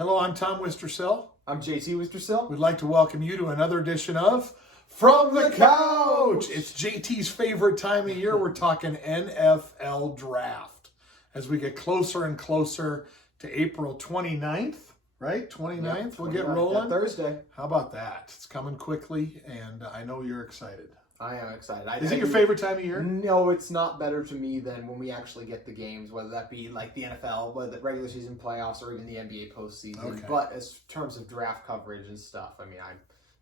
Hello, I'm Tom Wistersill. I'm JT Wistersill. We'd like to welcome you to another edition of From the Couch. It's JT's favorite time of year. We're talking NFL draft as we get closer and closer to April 29th, right? 29th, we'll get rolling. Thursday. How about that? It's coming quickly, and I know you're excited. I am excited. Is it your favorite time of year? No, it's not better to me than when we actually get the games, whether that be like the NFL, whether the regular season playoffs, or even the NBA postseason. Okay. But as terms of draft coverage and stuff, I mean,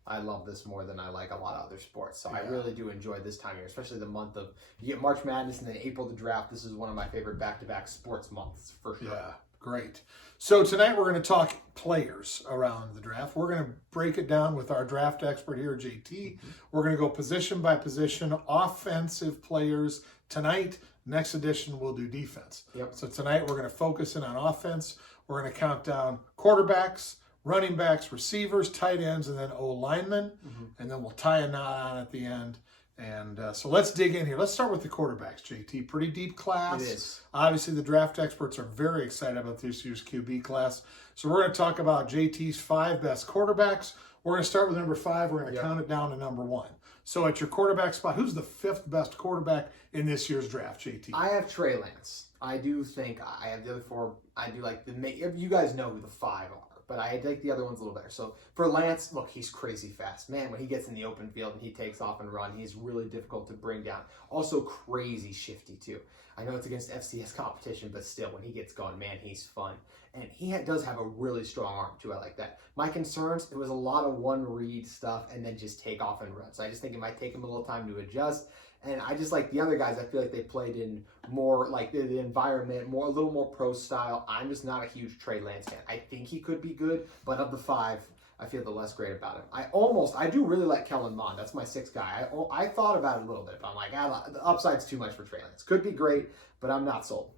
I love this more than I like a lot of other sports. So I really do enjoy this time of year, especially the month of, you get March Madness and then April the draft. This is one of my favorite back-to-back sports months for sure. Yeah, great. So tonight we're going to talk players around the draft. We're going to break it down with our draft expert here, JT. We're going to go position by position, offensive players tonight. Next edition, we'll do defense. Yep. So tonight we're going to focus in on offense. We're going to count down quarterbacks, running backs, receivers, tight ends, and then O-linemen. And then we'll tie a knot on at the end. And so let's dig in here. Let's start with the quarterbacks, JT. Pretty deep class. It is. Obviously, the draft experts are very excited about this year's QB class. So we're going to talk about JT's 5 best quarterbacks. We're going to start with number 5. We're going to count it down to number 1. So at your quarterback spot, who's the 5th best quarterback in this year's draft, JT? I have Trey Lance. I do think I have the other 4. I do like you guys know who the 5 are. But I like the other ones a little better. So for Lance, look, he's crazy fast. Man, when he gets in the open field and he takes off and run, he's really difficult to bring down. Also crazy shifty too. I know it's against FCS competition, but still, when he gets going, man, he's fun. And he does have a really strong arm too. I like that. My concerns, it was a lot of one-read stuff and then just take off and run. So I just think it might take him a little time to adjust. And I just like the other guys, I feel like they played in more like the environment, a little more pro style. I'm just not a huge Trey Lance fan. I think he could be good, but of the 5, I feel the less great about him. I do really like Kellen Mond. That's my 6th guy. I thought about it a little bit, but I'm like, the upside's too much for Trey Lance. Could be great, but I'm not sold.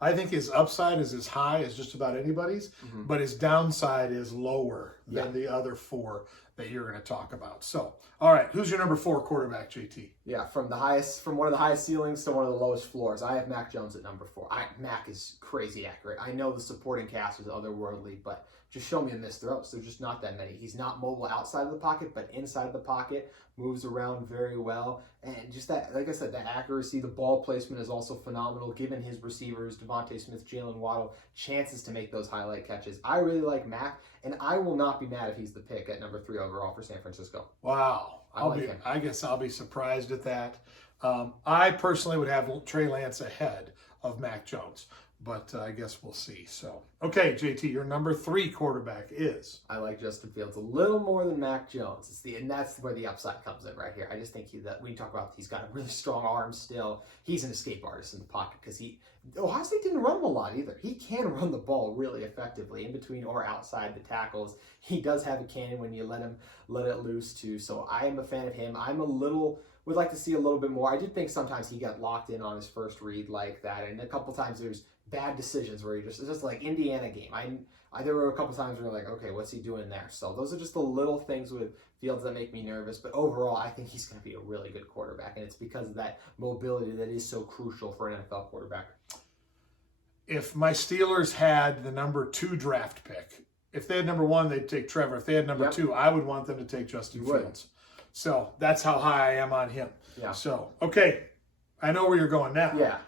I think his upside is as high as just about anybody's, but his downside is lower than the other 4 that you're going to talk about. So, all right, who's your number 4 quarterback, JT? Yeah, from one of the highest ceilings to one of the lowest floors. I have Mac Jones at number 4. Mac is crazy accurate. I know the supporting cast is otherworldly, but just show me a missed throws. There's just not that many. He's not mobile outside of the pocket, but inside of the pocket, moves around very well. And just that, like I said, the accuracy, the ball placement is also phenomenal, given his receivers, Devontae Smith, Jalen Waddle, chances to make those highlight catches. I really like Mac, and I will not be mad if he's the pick at number 3 overall for San Francisco. Wow. I guess I'll be surprised at that. I personally would have Trey Lance ahead of Mac Jones, but I guess we'll see. So, okay, JT, your number 3 quarterback is? I like Justin Fields a little more than Mac Jones. And that's where the upside comes in right here. I just think when you talk about he's got a really strong arm still. He's an escape artist in the pocket because Ohio State didn't run him a lot either. He can run the ball really effectively in between or outside the tackles. He does have a cannon when you let it loose too. So I am a fan of him. Would like to see a little bit more. I did think sometimes he got locked in on his first read like that, and a couple times there's bad decisions where it's just like Indiana game. There were a couple times where you're like, okay, what's he doing there? So those are just the little things with Fields that make me nervous. But overall, I think he's going to be a really good quarterback, and it's because of that mobility that is so crucial for an NFL quarterback. If my Steelers had the number 2 draft pick, if they had number 1, they'd take Trevor. If they had number 2, I would want them to take Justin Fields. So that's how high I am on him. Yeah. So, okay, I know where you're going now. Yeah.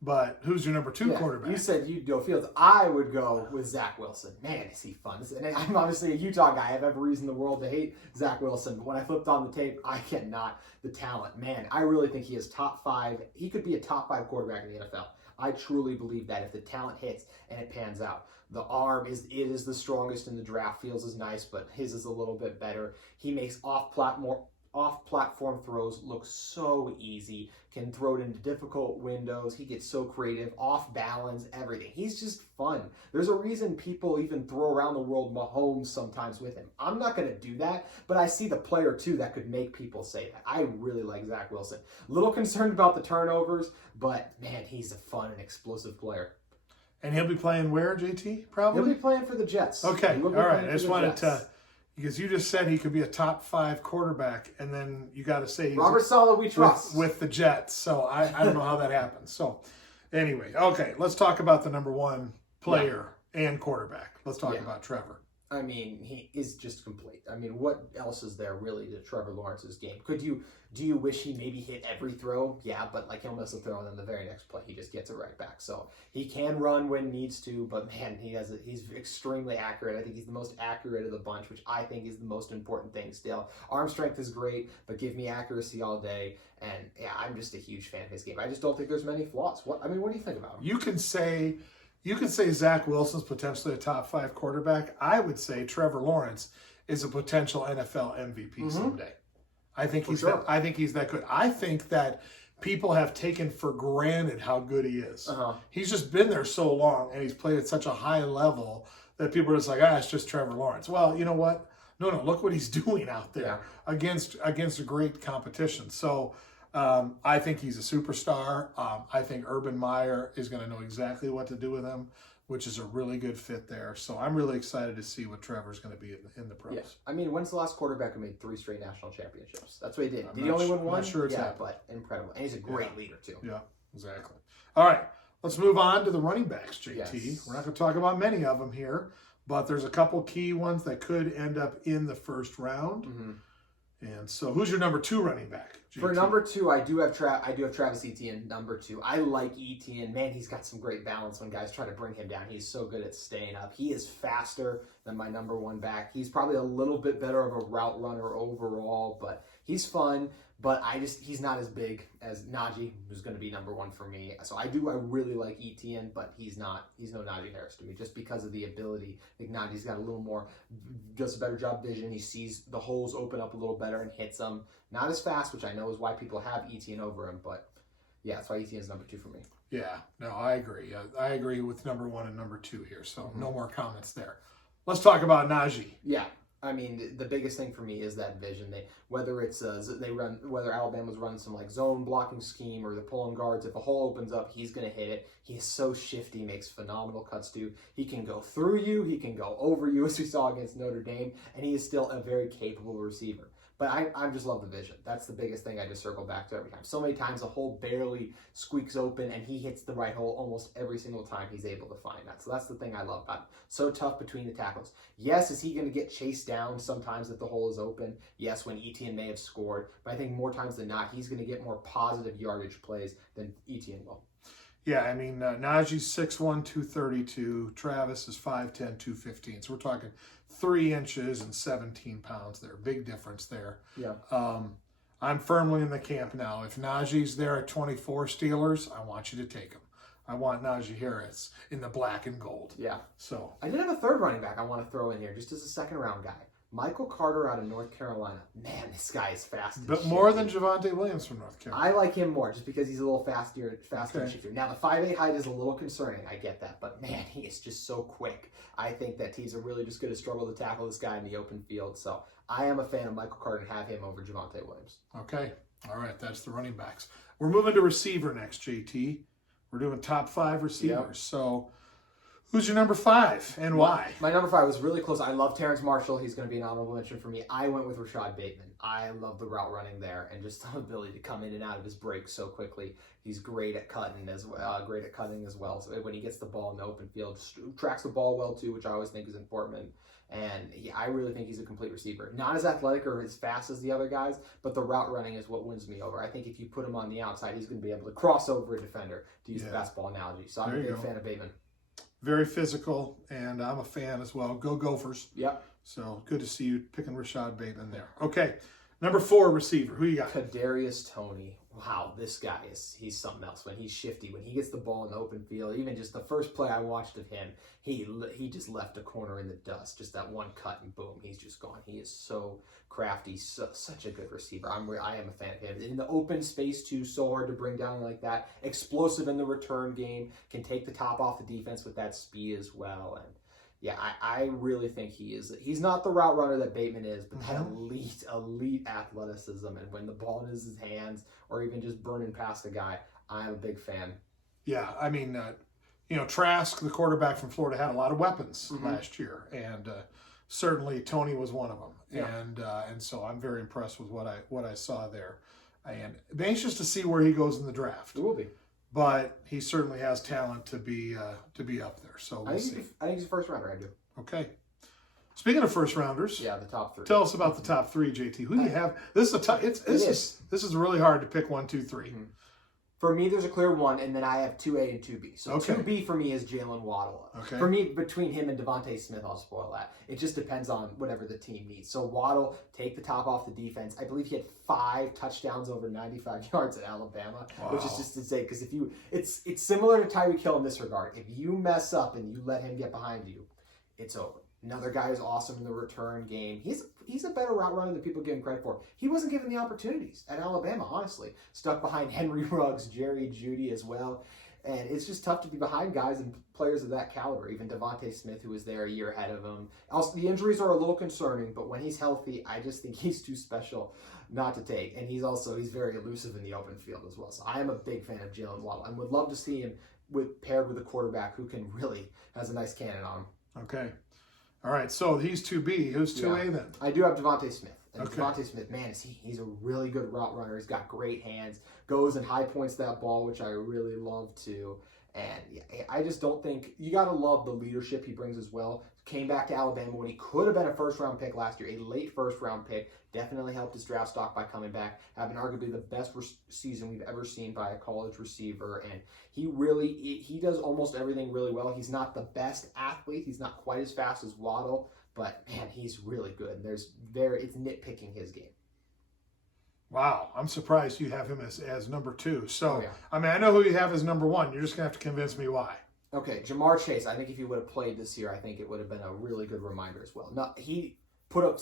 But who's your number 2 quarterback? You said you'd go Fields. I would go with Zach Wilson. Man, is he fun. And I'm obviously a Utah guy. I have every reason in the world to hate Zach Wilson. But when I flipped on the tape, I cannot. The talent. Man, I really think he is top 5. He could be a top 5 quarterback in the NFL. I truly believe that if the talent hits and it pans out. The arm is the strongest in the draft. Fields is nice, but his is a little bit better. He makes off-platform throws look so easy, can throw it into difficult windows. He gets so creative, off balance, everything. He's just fun. There's a reason people even throw around the world Mahomes sometimes with him. I'm not going to do that, but I see the player too that could make people say that. I really like Zach Wilson. A little concerned about the turnovers, but man, he's a fun and explosive player. And he'll be playing where, JT? Probably? He'll be playing for the Jets. Okay, all right. I just wanted to, because you just said he could be a top 5 quarterback, and then you got to say he's Robert Saleh, we trust. With the Jets. So I don't know how that happens. So anyway, okay, let's talk about the number 1 player and quarterback. Let's talk Yeah. about Trevor. I mean, he is just complete. I mean, what else is there really to Trevor Lawrence's game? Do you wish he maybe hit every throw? Yeah, but like he'll miss a throw and then the very next play he just gets it right back. So he can run when needs to, but man, he's extremely accurate. I think he's the most accurate of the bunch, which I think is the most important thing still. Arm strength is great, but give me accuracy all day. And yeah, I'm just a huge fan of his game. I just don't think there's many flaws. What do you think about him? You can say Zach Wilson's potentially a top 5 quarterback. I would say Trevor Lawrence is a potential NFL MVP someday. I think he's that good. I think that people have taken for granted how good he is. He's just been there so long and he's played at such a high level that people are just like, it's just Trevor Lawrence. Well, you know what? No, look what he's doing out there against a great competition. So I think he's a superstar. I think Urban Meyer is going to know exactly what to do with him, which is a really good fit there. So I'm really excited to see what Trevor's going to be in the pros. Yeah. I mean, when's the last quarterback who made 3 straight national championships? That's what he did. Did he only win one? I'm not sure it's yeah, happened. but incredible. And he's a great leader, too. Yeah, exactly. All right, let's move on to the running backs, JT. Yes. We're not going to talk about many of them here, but there's a couple key ones that could end up in the first round. And so, who's your number 2 running back? JT? For number 2, I do have Travis Etienne, number 2. I like Etienne. Man, he's got some great balance when guys try to bring him down. He's so good at staying up. He is faster than my number 1 back. He's probably a little bit better of a route runner overall, but he's fun. But he's not as big as Najee, who's going to be number 1 for me. So I really like Etienne, but he's no Najee Harris to me, just because of the ability. I think Najee's got a little more, does a better job vision. He sees the holes open up a little better and hits them. Not as fast, which I know is why people have Etienne over him, but yeah, that's why Etienne's number 2 for me. Yeah, no, I agree. I agree with number 1 and number 2 here, so no more comments there. Let's talk about Najee. Yeah. I mean, the biggest thing for me is that vision. Whether Alabama's running some like zone blocking scheme or they're pulling guards, if a hole opens up, he's going to hit it. He is so shifty, makes phenomenal cuts too. He can go through you, he can go over you, as we saw against Notre Dame, and he is still a very capable receiver. But I just love the vision. That's the biggest thing I just circle back to every time. So many times the hole barely squeaks open and he hits the right hole almost every single time he's able to find that. So that's the thing I love about him. So tough between the tackles. Yes, is he going to get chased down sometimes if the hole is open? Yes, when Etienne may have scored. But I think more times than not, he's going to get more positive yardage plays than Etienne will. Yeah, I mean, Najee's 6'1", 232. Travis is 5'10", 215. So we're talking 3 inches and 17 pounds there. Big difference there. Yeah. I'm firmly in the camp now. If Najee's there at 24 Steelers, I want you to take him. I want Najee Harris in the black and gold. Yeah. So I did have a 3rd running back I want to throw in here, just as a 2nd round guy. Michael Carter out of North Carolina. Man, this guy is fast. But more than Javonte Williams from North Carolina. I like him more just because he's a little faster and shifter. Now, the 5'8" height is a little concerning. I get that. But, man, he is just so quick. I think that teams are really just going to struggle to tackle this guy in the open field. So, I am a fan of Michael Carter and have him over Javonte Williams. Okay. All right. That's the running backs. We're moving to receiver next, JT. We're doing top 5 receivers. Yep. So, who's your number 5 and why? My number 5 was really close. I love Terrence Marshall. He's going to be an honorable mention for me. I went with Rashad Bateman. I love the route running there and just the ability to come in and out of his breaks so quickly. He's great at cutting as well. So when he gets the ball in the open field, tracks the ball well too, which I always think is important. And I really think he's a complete receiver. Not as athletic or as fast as the other guys, but the route running is what wins me over. I think if you put him on the outside, he's going to be able to cross over a defender, to use the fastball analogy. So I'm a big fan of Bateman. Very physical, and I'm a fan as well. Go Gophers. Yep. So good to see you picking Rashad Bateman there. Okay, number 4 receiver. Who you got? Kadarius Toney. Wow, this guy he's something else. When he's shifty, when he gets the ball in the open field, even just the first play I watched of him, he just left a corner in the dust. Just that one cut and boom, he's just gone. He is so crafty, such a good receiver. I am a fan of him. In the open space too, so hard to bring down like that. Explosive in the return game, can take the top off the defense with that speed as well. And yeah, I really think he's not the route runner that Bateman is, but that elite athleticism. And when the ball is in his hands or even just burning past a guy, I'm a big fan. Yeah, I mean, Trask, the quarterback from Florida, had a lot of weapons last year. And certainly Toney was one of them. Yeah. And so I'm very impressed with what I saw there. And I'm anxious to see where he goes in the draft. It will be. but he certainly has talent to be up there. So we'll see. I think he's a first rounder. I do. Okay. Speaking of first rounders, Yeah, the top 3. tell us about the top 3, JT. Who do you have? This is really hard to pick 1, 2, 3. Mm-hmm. For me, there's a clear 1, and then I have 2A and 2B. So Okay. 2B for me is Jalen Waddle. Okay. For me, between him and Devontae Smith, I'll spoil that. It just depends on whatever the team needs. So Waddle, take the top off the defense. I believe he had 5 touchdowns over 95 yards at Alabama, which is just insane. Because it's similar to Tyreek Hill in this regard. If you mess up and you let him get behind you, it's over. Another guy who's awesome in the return game. He's a better route runner than people give him credit for. He wasn't given the opportunities at Alabama, honestly. Stuck behind Henry Ruggs, Jerry Jeudy as well. And it's just tough to be behind guys and players of that caliber. Even Devontae Smith, who was there a year ahead of him. Also, the injuries are a little concerning, but when he's healthy, I just think he's too special not to take. And he's very elusive in the open field as well. So I am a big fan of Jalen Waddle and would love to see him paired with a quarterback who can really has a nice cannon on him. Okay. All right, so he's 2B. Who's 2A then? I do have Devontae Smith. And Okay. Devontae Smith, man, he's a really good route runner. He's got great hands, goes and high points that ball, which I really love too. And yeah, I just don't think, you got to love the leadership he brings as well. Came back to Alabama when he could have been a first-round pick last year, a late first-round pick. Definitely helped his draft stock by coming back, having arguably the best season we've ever seen by a college receiver. And he does almost everything really well. He's not the best athlete. He's not quite as fast as Waddle, but man, he's really good. And it's nitpicking his game. Wow, I'm surprised you have him as number 2. So, yeah. I mean, I know who you have as number 1. You're just going to have to convince me why. Okay, Jamar Chase, I think if he would have played this year, I think it would have been a really good reminder as well. Now, he put up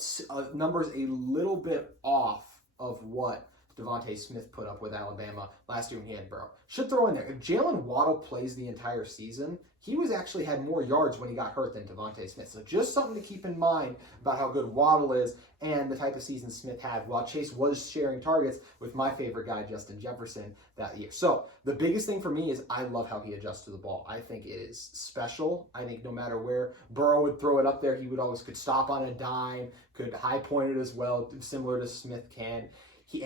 numbers a little bit off of what Devontae Smith put up with Alabama last year when he had Burrow. Should throw in there, if Jalen Waddle plays the entire season, he actually had more yards when he got hurt than Devontae Smith. So just something to keep in mind about how good Waddle is and the type of season Smith had, while Chase was sharing targets with my favorite guy, Justin Jefferson, that year. So the biggest thing for me is I love how he adjusts to the ball. I think it is special. I think no matter where Burrow would throw it up there, he could stop on a dime, could high point it as well, similar to Smith can. I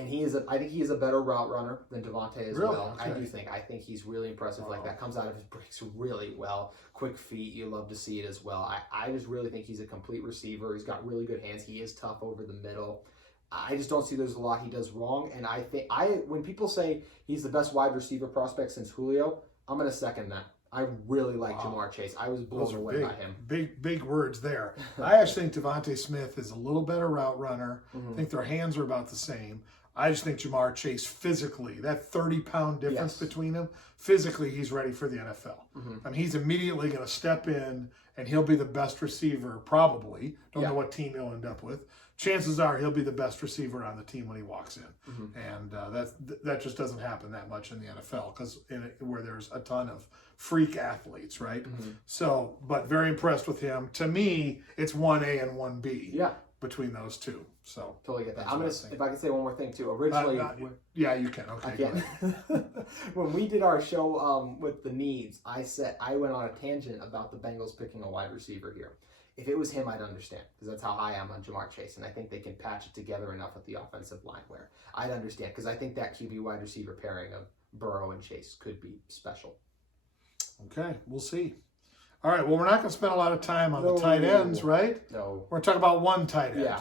think he is a better route runner than Devontae as Really? well. Okay. I think he's really impressive. Like that comes out of his breaks really well. Quick feet, you love to see it as well. I just really think he's a complete receiver. He's got really good hands. He is tough over the middle. I just don't see there's a lot he does wrong. And I think when people say he's the best wide receiver prospect since Julio, I'm going to second that. I really like Jamar Chase. I was blown away by him. Big words there. I actually think Devontae Smith is a little better route runner. I think their hands are about the same. I just think Jamar Chase physically, that 30-pound difference between them, physically he's ready for the NFL. I mean, he's immediately going to step in and he'll be the best receiver probably. Don't know what team he'll end up with. Chances are he'll be the best receiver on the team when he walks in. And that just doesn't happen that much in the NFL where there's a ton of freak athletes, right? So, but very impressed with him. To me, it's 1A and 1B between those two. So totally get that. If I can say one more thing too. Originally, you can. Okay, I can. When we did our show with the needs, I went on a tangent about the Bengals picking a wide receiver here. If it was him, I'd understand because that's how high I am on Jamar Chase, and I think they can patch it together enough with the offensive line where I'd understand because I think that QB wide receiver pairing of Burrow and Chase could be special. Okay, we'll see. All right, well, we're not going to spend a lot of time on the tight ends, right? No. We're going to talk about one tight end. Yeah.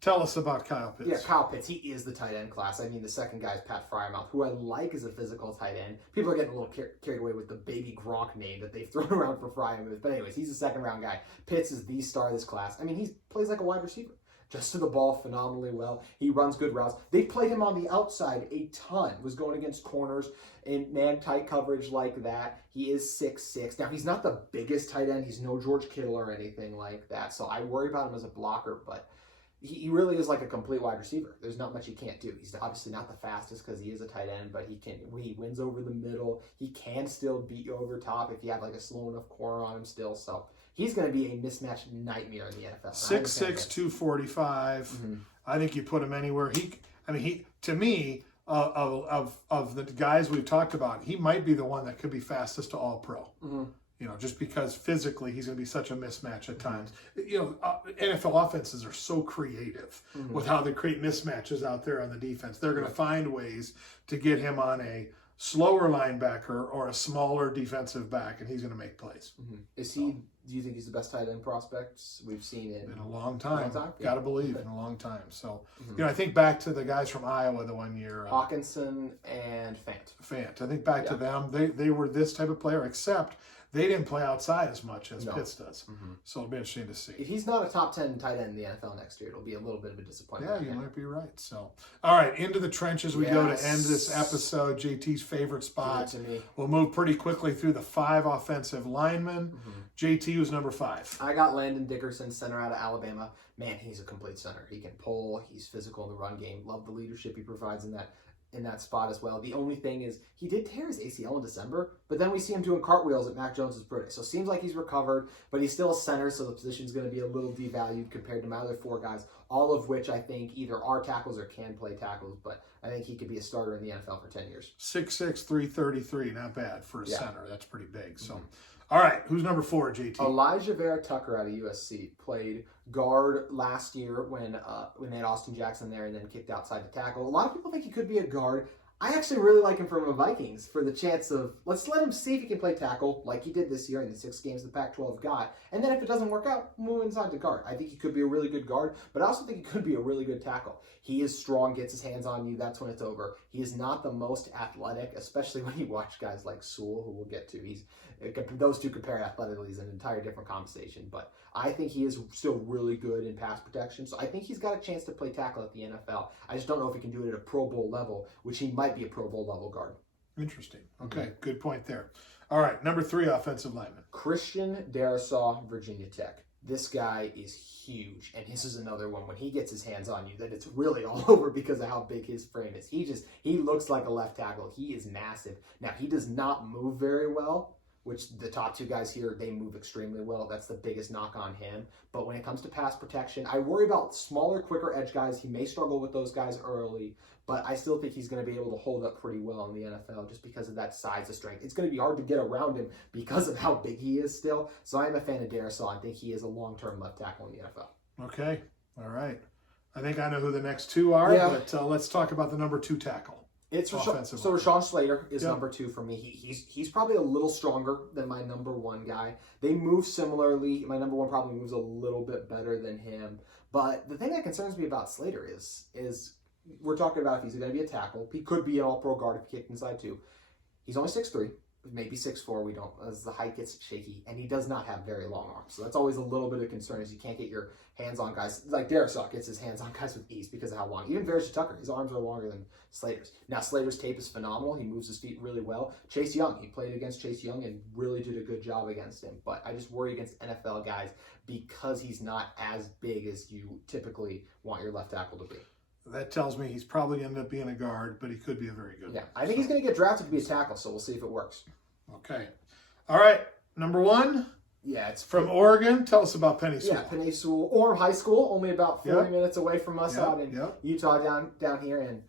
Tell us about Kyle Pitts. Yeah, Kyle Pitts, he is the tight end class. I mean, the second guy is Pat Freiermuth, who I like as a physical tight end. People are getting a little carried away with the baby Gronk name that they've thrown around for Freiermuth. But anyways, he's a second-round guy. Pitts is the star of this class. I mean, he plays like a wide receiver. Just to the ball phenomenally well. He runs good routes. They played him on the outside a ton. Was going against corners in man-tight coverage like that. He is 6'6". Now, he's not the biggest tight end. He's no George Kittle or anything like that. So I worry about him as a blocker, but he really is like a complete wide receiver. There's not much he can't do. He's obviously not the fastest because he is a tight end, but he wins over the middle. He can still beat you over top if you have like a slow enough corner on him still. So he's going to be a mismatch nightmare in the NFL. 6'6", 245. I think you put him anywhere. He to me, of the guys we've talked about, he might be the one that could be fastest to all pro. You know, just because physically he's going to be such a mismatch at times. You know, NFL offenses are so creative with how they create mismatches out there on the defense. They're going to find ways to get him on slower linebacker or a smaller defensive back, and he's going to make plays. Is he? Do you think he's the best tight end prospect we've seen in a long time? Yeah. Got to believe in a long time. So, I think back to the guys from Iowa the one year. Hawkinson and Fant. I think back to them. They were this type of player, except they didn't play outside as much as Pitts does. So it'll be interesting to see. If he's not a top 10 tight end in the NFL next year, it'll be a little bit of a disappointment. Yeah, you might be right. So, all right, into the trenches we go to end this episode. JT's favorite spot. Give it to me. We'll move pretty quickly through the 5 offensive linemen. JT was number 5. I got Landon Dickerson, center out of Alabama. Man, he's a complete center. He can pull. He's physical in the run game. Love the leadership he provides in that spot as well. The only thing is he did tear his ACL in December, but then we see him doing cartwheels at Mac Jones's birthday. So it seems like he's recovered, but he's still a center, so the position's going to be a little devalued compared to my other 4 guys, all of which I think either are tackles or can play tackles, but I think he could be a starter in the NFL for 10 years. 6'6", 333, not bad for a center. That's pretty big. So, all right, who's number 4, JT? Elijah Vera Tucker out of USC played guard last year when they had Austin Jackson there and then kicked outside to tackle. A lot of people think he could be a guard. I actually really like him from the Vikings for the chance of, let's let him see if he can play tackle like he did this year in the 6 games the Pac-12 got. And then if it doesn't work out, move inside to guard. I think he could be a really good guard, but I also think he could be a really good tackle. He is strong, gets his hands on you, that's when it's over. He is not the most athletic, especially when you watch guys like Sewell, who we'll get to. Those two compare athletically is an entire different conversation, but I think he is still really good in pass protection. So I think he's got a chance to play tackle at the NFL. I just don't know if he can do it at a Pro Bowl level, which he might be a Pro Bowl level guard. Interesting. Okay, good point there. All right, number 3 offensive lineman. Christian Darrisaw, Virginia Tech. This guy is huge, and this is another one when he gets his hands on you that it's really all over because of how big his frame is. He looks like a left tackle. He is massive. Now, he does not move very well, which the top 2 guys here, they move extremely well. That's the biggest knock on him. But when it comes to pass protection, I worry about smaller, quicker edge guys. He may struggle with those guys early, but I still think he's going to be able to hold up pretty well in the NFL just because of that size of strength. It's going to be hard to get around him because of how big he is still. So I'm a fan of Darrisaw. I think he is a long-term left tackle in the NFL. Okay, all right. I think I know who the next 2 are, but let's talk about the number 2 tackle. It's Rashawn Slater is number 2 for me. He's probably a little stronger than my number 1 guy. They move similarly. My number 1 probably moves a little bit better than him. But the thing that concerns me about Slater is we're talking about if he's going to be a tackle. He could be an all-pro guard if he kicked inside too. He's only 6'3", maybe 6'4", we don't, as the height gets shaky, and he does not have very long arms. So that's always a little bit of concern is you can't get your hands on guys. Like Darrisaw gets his hands on guys with ease because of how long. Even Vera Tucker, his arms are longer than Slater's. Now, Slater's tape is phenomenal. He moves his feet really well. Chase Young, he played against Chase Young and really did a good job against him. But I just worry against NFL guys because he's not as big as you typically want your left tackle to be. That tells me he's probably ended up being a guard, but he could be a very good one. I think he's going to get drafted to be a tackle, so we'll see if it works. Okay. All right. Number 1. Yeah, it's from Oregon. Tell us about Penei Sewell. Yeah, Penei Sewell, Orem High School, only about 40 minutes away from us out in Utah down here. And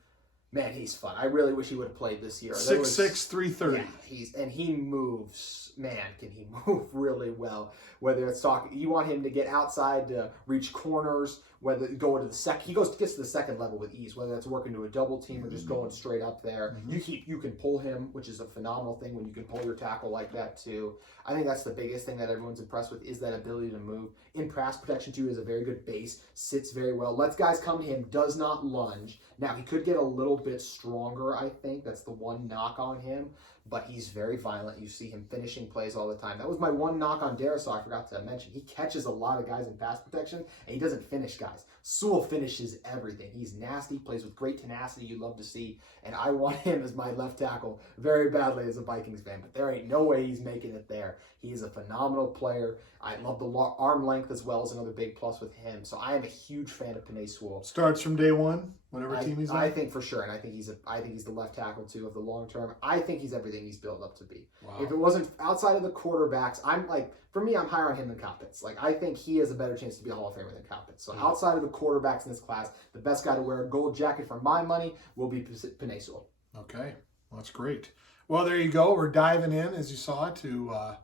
man, he's fun. I really wish he would have played this year. 6'6", 330. Yeah, he moves. Man, can he move really well? Whether it's you want him to get outside to reach corners, whether go into the gets to the second level with ease. Whether that's working to a double team or just going straight up there, you can pull him, which is a phenomenal thing when you can pull your tackle like that too. I think that's the biggest thing that everyone's impressed with is that ability to move. In pass protection too, is a very good base, sits very well, lets guys come to him, does not lunge. Now he could get a little bit stronger. I think that's the one knock on him. But he's very violent. You see him finishing plays all the time. That was my one knock on Darrisaw I forgot to mention. He catches a lot of guys in pass protection, and he doesn't finish guys. Sewell finishes everything. He's nasty, plays with great tenacity you love to see, and I want him as my left tackle very badly as a Vikings fan, but there ain't no way he's making it there. He is a phenomenal player. I love the arm length as well as another big plus with him, so I am a huge fan of Penei Sewell. Starts from day one, whatever team he's on? I think for sure, and I think he's the left tackle too of the long term. I think he's everything he's built up to be. Wow. If it wasn't outside of the quarterbacks, I'm higher on him than Kyle Pitts. I think he has a better chance to be a Hall of Famer than Kyle Pitts. So outside of the quarterbacks in this class, the best guy to wear a gold jacket for my money will be Penei Sewell. Okay, well, that's great. Well, there you go. We're diving in, as you saw, to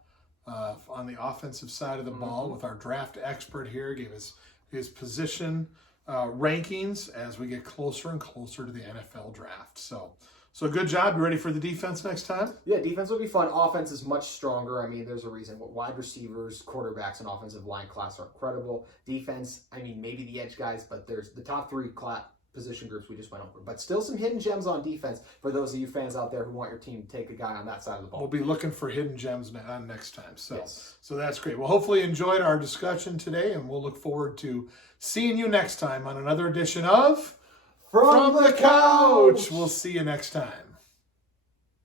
on the offensive side of the ball with our draft expert here. Gave us his position rankings as we get closer and closer to the NFL draft. So So good job. You ready for the defense next time? Yeah, defense will be fun. Offense is much stronger. I mean, there's a reason. Wide receivers, quarterbacks, and offensive line class are incredible. Defense, I mean, maybe the edge guys, but there's the top three position groups we just went over. But still some hidden gems on defense for those of you fans out there who want your team to take a guy on that side of the ball. We'll be looking for hidden gems on next time. So, Yes. so that's great. Well, hopefully you enjoyed our discussion today, and we'll look forward to seeing you next time on another edition of From the Couch. We'll see you next time.